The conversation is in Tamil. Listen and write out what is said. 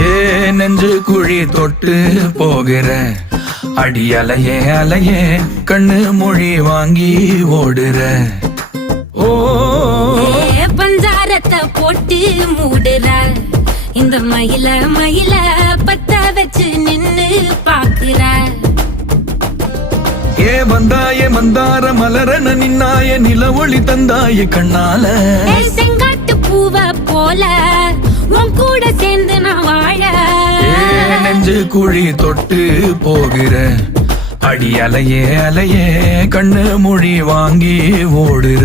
ஏ நெஞ்சு குழி தொட்டு போகிற அடி அலையே அலையே கண்ணு மொழி வாங்கி ஓடுற. ஓ பஞ்சாரத்தை போட்டு மூடுற இந்த மயில மயில பத்த வச்சு நின்னு பாக்குற. ஏ வந்தாய மந்தார மலரன நின்னாய நில ஒளி தந்தாய கண்ணால. செங்காட்டு பூவ போல உன் கூட சேர்ந்து நான் வாழ. நெஞ்சு குழி தொட்டு போகிற அடி அலையே அலையே கண்ணு மொழி வாங்கி ஓடுற.